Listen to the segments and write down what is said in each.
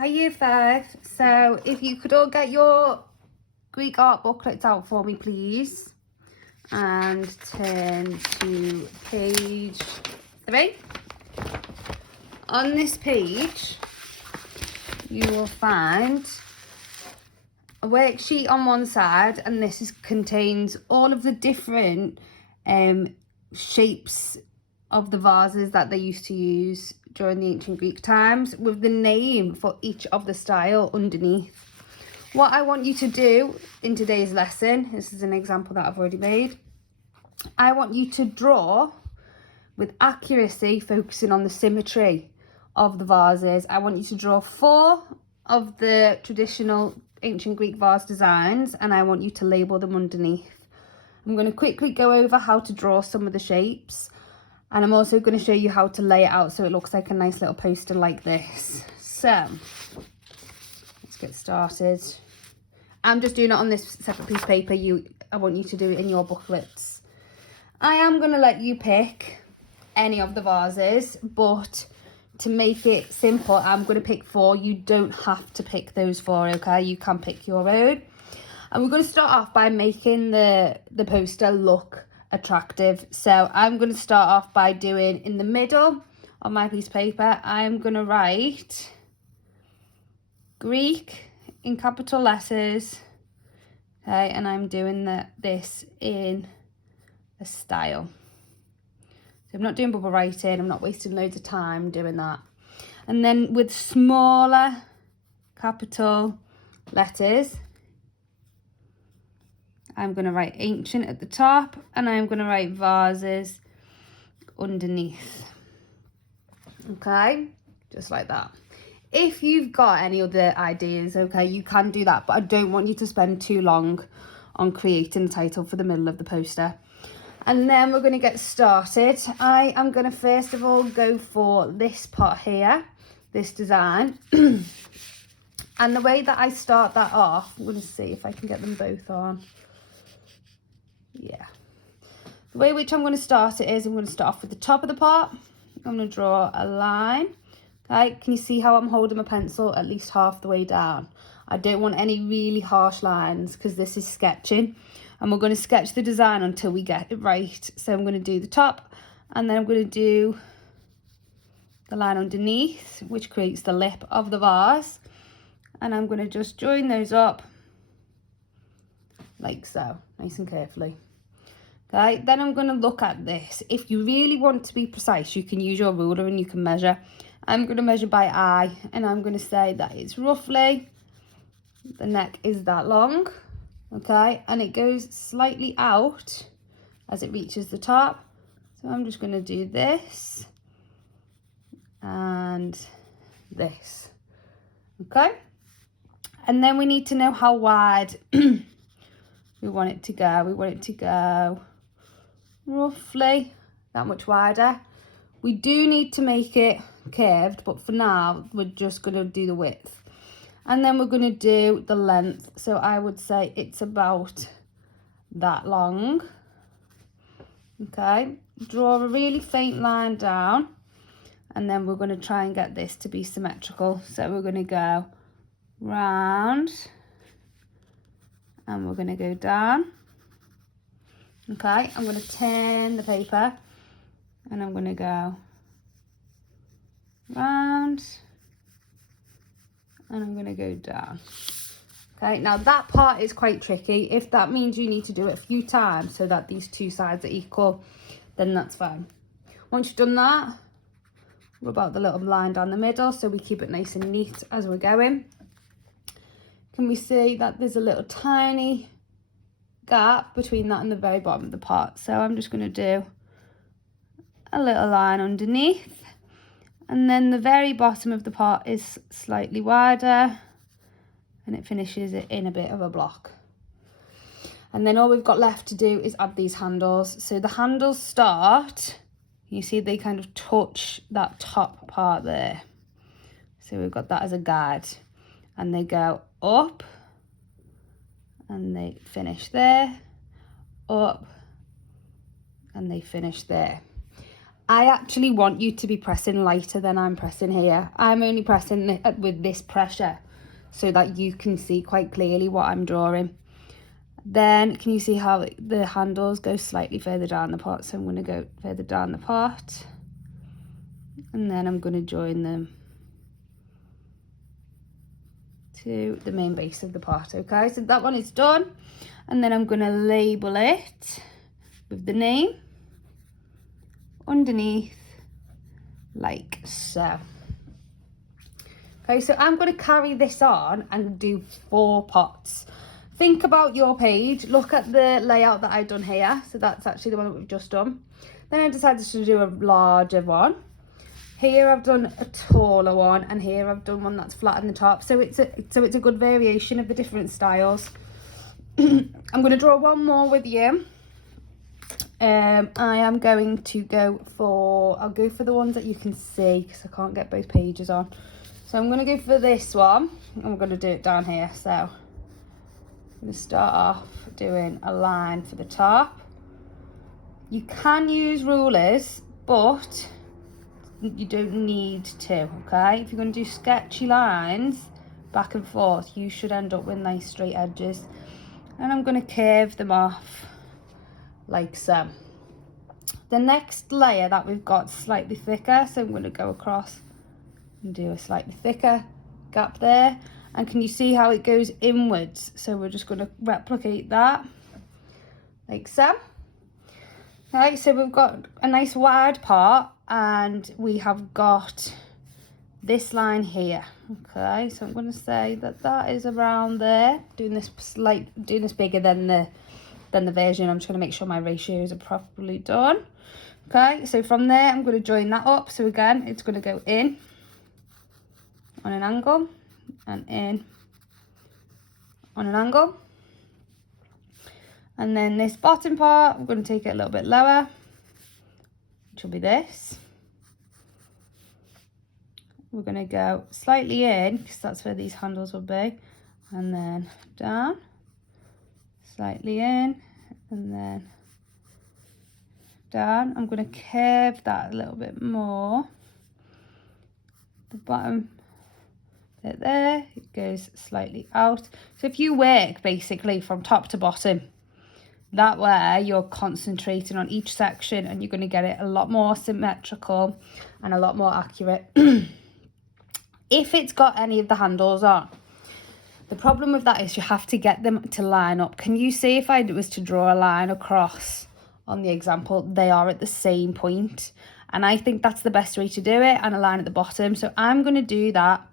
Hi Year 5. So if you could all get your Greek art booklets out for me, please. And turn to page 3. On this page, you will find a worksheet on one side, and this contains all of the different shapes of the vases that they used to use during the ancient Greek times, with the name for each of the style underneath. What I want you to do in today's lesson, this is an example that I've already made, I want you to draw with accuracy, focusing on the symmetry of the vases. I want you to draw 4 of the traditional ancient Greek vase designs, and I want you to label them underneath. I'm going to quickly go over how to draw some of the shapes, and I'm also going to show you how to lay it out so it looks like a nice little poster like this. So let's get started. I'm just doing it on this separate piece of paper. I want you to do it in your booklets. I am going to let you pick any of the vases, but to make it simple, I'm going to pick 4. You don't have to pick those 4, okay? You can pick your own. And we're going to start off by making the poster look attractive. So I'm going to start off by doing, in the middle of my piece of paper, I'm going to write Greek in capital letters, okay? And I'm doing this in a style. So I'm not doing bubble writing, I'm not wasting loads of time doing that. And then with smaller capital letters, I'm going to write ancient at the top, and I'm going to write vases underneath. Okay, just like that. If you've got any other ideas, okay, you can do that, but I don't want you to spend too long on creating the title for the middle of the poster. And then we're going to get started. I am going to first of all go for this part here, this design. And the way that I start that off, I'm going to see if I can get them both on. Yeah. The way which I'm going to start it is, I'm going to start off with the top of the part. I'm going to draw a line. Okay, can you see how I'm holding my pencil at least half the way down? I don't want any really harsh lines because this is sketching. And we're going to sketch the design until we get it right. So I'm going to do the top, and then I'm going to do the line underneath, which creates the lip of the vase. And I'm going to just join those up like so, nice and carefully. Okay, then I'm going to look at this. If you really want to be precise, you can use your ruler and you can measure. I'm going to measure by eye, and I'm going to say that it's roughly, the neck is that long. Okay, and it goes slightly out as it reaches the top. So I'm just going to do this and this. Okay, and then we need to know how wide we want it to go. We want it to go roughly that much wider. We do need to make it curved, but for now we're just going to do the width. And then we're going to do the length. So I would say it's about that long. Okay, draw a really faint line down, and then we're going to try and get this to be symmetrical. So we're going to go round, and we're going to go down. Okay, I'm going to turn the paper, and I'm going to go round, and I'm going to go down. Okay, now that part is quite tricky. If that means you need to do it a few times so that these two sides are equal, then that's fine. Once you've done that, we're about the little line down the middle, so we keep it nice and neat as we're going. Can we see that there's a little tiny gap between that and the very bottom of the part? So I'm just going to do a little line underneath, and then the very bottom of the part is slightly wider, and it finishes it in a bit of a block. And then all we've got left to do is add these handles. So the handles start, you see they kind of touch that top part there. So we've got that as a guide, and they go up and they finish there, up and they finish there. I actually want you to be pressing lighter than I'm pressing here. I'm only pressing with this pressure so that you can see quite clearly what I'm drawing. Then can you see how the handles go slightly further down the pot? So I'm going to go further down the pot, and then I'm going to join them to the main base of the pot. Okay, so that one is done, and then I'm going to label it with the name underneath, like so. Okay, so I'm going to carry this on and do 4 pots. Think about your page, look at the layout that I've done here. So that's actually the one that we've just done. Then I decided to do a larger one. Here I've done a taller one, and here I've done one that's flat in the top. So it's a good variation of the different styles. I'm going to draw one more with you. I am going to go for, I'll go for the ones that you can see because I can't get both pages on. So I'm going to go for this one. I'm going to do it down here. So I'm going to start off doing a line for the top. You can use rulers, but you don't need to, okay? If you're going to do sketchy lines back and forth, you should end up with nice straight edges. And I'm going to curve them off like so. The next layer that we've got slightly thicker, so I'm going to go across and do a slightly thicker gap there. And can you see how it goes inwards? So we're just going to replicate that like so. Right, so we've got a nice wide part, and we have got this line here. Okay, so I'm going to say that that is around there. Doing this bigger than the version. I'm just going to make sure my ratios are properly done. Okay, so from there I'm going to join that up. So again, it's going to go in on an angle and in on an angle. And then this bottom part, I'm going to take it a little bit lower, which will be this. We're going to go slightly in, because that's where these handles will be. And then down, slightly in, and then down. I'm going to curve that a little bit more. The bottom bit there, it goes slightly out. So if you work basically from top to bottom, that way you're concentrating on each section, and you're going to get it a lot more symmetrical and a lot more accurate. If it's got any of the handles on, the problem with that is you have to get them to line up. Can you see if I was to draw a line across on the example, they are at the same point, and I think that's the best way to do it, and a line at the bottom. So I'm going to do that.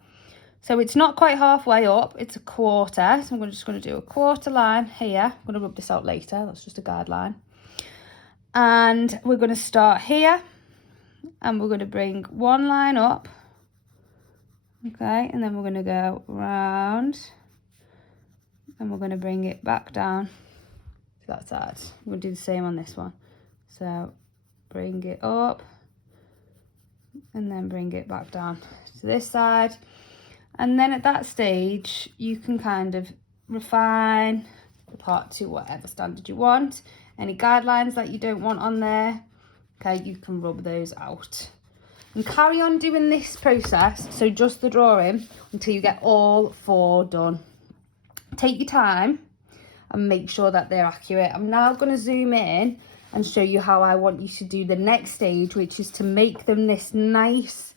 So it's not quite halfway up, it's a quarter. So I'm just going to do a quarter line here. I'm going to rub this out later, that's just a guideline. And we're going to start here, and we're going to bring one line up. Okay, and then we're going to go round, and we're going to bring it back down to that side. We'll do the same on this one. So bring it up, and then bring it back down to this side. And then at that stage, you can kind of refine the part to whatever standard you want. Any guidelines that you don't want on there, okay, you can rub those out. And carry on doing this process, so just the drawing, until you get all 4 done. Take your time and make sure that they're accurate. I'm now going to zoom in and show you how I want you to do the next stage, which is to make them this nice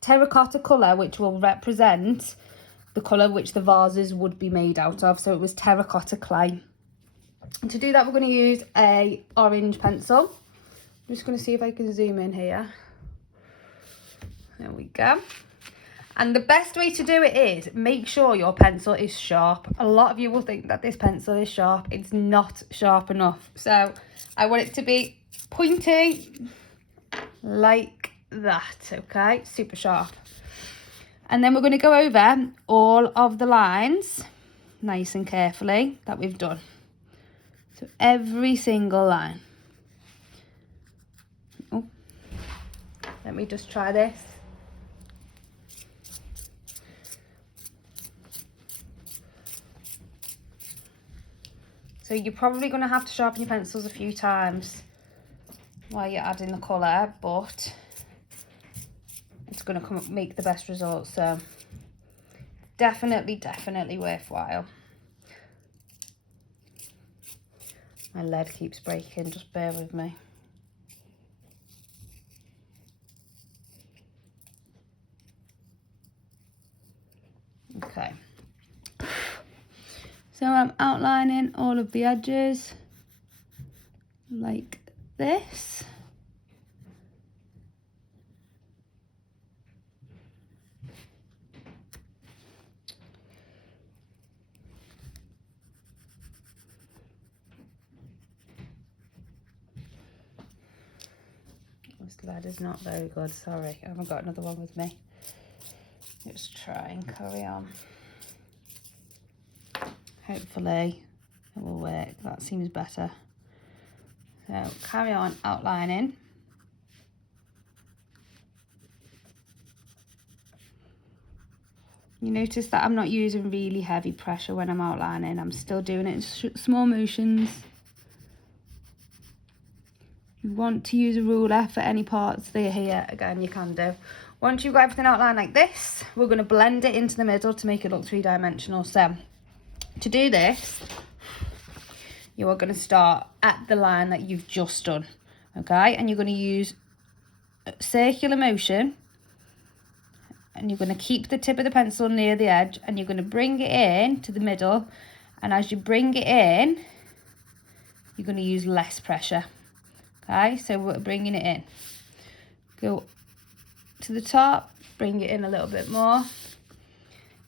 terracotta colour, which will represent the colour which the vases would be made out of. So it was terracotta clay. And to do that, we're going to use a orange pencil. I'm just going to see if I can zoom in here. There we go. And the best way to do it is make sure your pencil is sharp. A lot of you will think that this pencil is sharp. It's not sharp enough. So I want it to be pointy like that, okay? Super sharp. And then we're going to go over all of the lines nice and carefully that we've done. So every single line. Oh, let me just try this. So you're probably going to have to sharpen your pencils a few times. while you're adding the colour, but it's going to make the best result. So definitely worthwhile. My lead keeps breaking, just bear with me. Okay, so I'm outlining all of the edges like this. This lead is not very good, sorry, I haven't got another one with me. Let's try and carry on. Hopefully it will work, that seems better. So carry on outlining. You notice that I'm not using really heavy pressure when I'm outlining, I'm still doing it in small motions. If you want to use a ruler for any parts that are here, again, you can do. Once you've got everything outlined like this, we're going to blend it into the middle to make it look three-dimensional. So to do this, you are going to start at the line that you've just done, okay? And you're going to use circular motion, and you're going to keep the tip of the pencil near the edge, and you're going to bring it in to the middle. And as you bring it in, you're going to use less pressure. Okay, so we're bringing it in. Go to the top, bring it in a little bit more.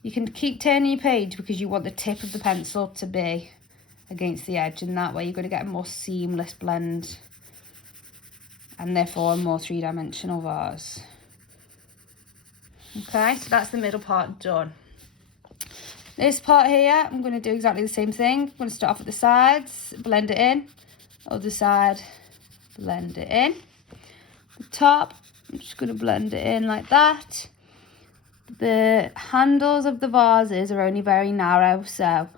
You can keep turning your page because you want the tip of the pencil to be against the edge, and that way you're going to get a more seamless blend and therefore a more three-dimensional vase. Okay, so that's the middle part done. This part here, I'm going to do exactly the same thing. I'm going to start off at the sides, blend it in, other side, blend it in. The top, I'm just going to blend it in like that. The handles of the vases are only very narrow, so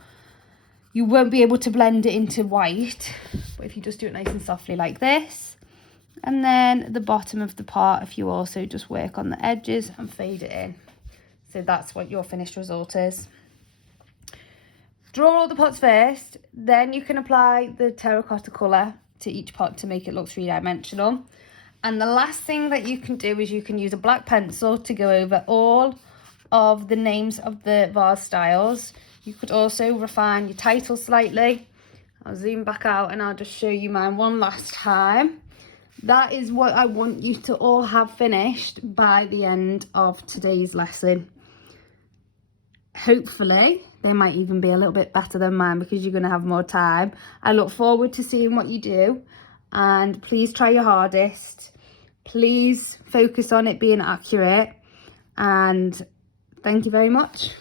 you won't be able to blend it into white. But if you just do it nice and softly like this, and then the bottom of the part, if you also just work on the edges and fade it in. So that's what your finished result is. Draw all the pots first, then you can apply the terracotta colour to each pot to make it look three-dimensional. And the last thing that you can do is you can use a black pencil to go over all of the names of the vase styles. You could also refine your title slightly. I'll zoom back out and I'll just show you mine one last time. That is what I want you to all have finished by the end of today's lesson. Hopefully, they might even be a little bit better than mine because you're going to have more time. I look forward to seeing what you do, and please try your hardest. Please focus on it being accurate, and thank you very much.